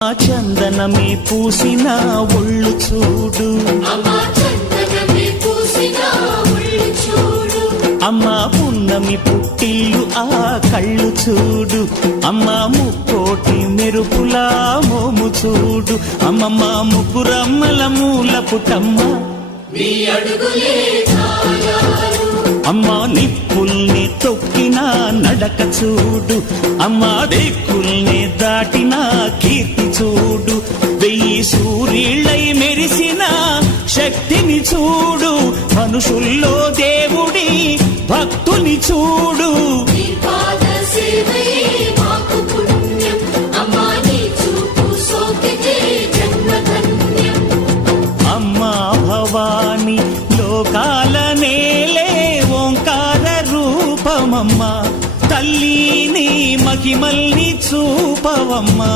చందనమే పూసిన ఒళ్ళు చూడు, అమ్మ పున్నమి పుట్టిల్లు ఆ కళ్ళు చూడు, అమ్మ ముక్కోటి మెరుపులా మోము చూడు, అమ్మమ్మ ముగ్గురమ్మల మూల పుట్టమ్మ అమ్మ నిప్పుల్ని తొక్కిన నడక చూడు, అమ్మ దిక్కుల్ని దాటిన కీర్తి చూడు, 1000 సూర్యుళ్ళై మెరిసిన శక్తిని చూడు, మనుషుల్లో దేవుడి భక్తుని చూడు. అమ్మా భవాని లోకాల నేలే ఓంకార రూపమమ్మా, తల్లిని మహిమల్ని చూపవమ్మా.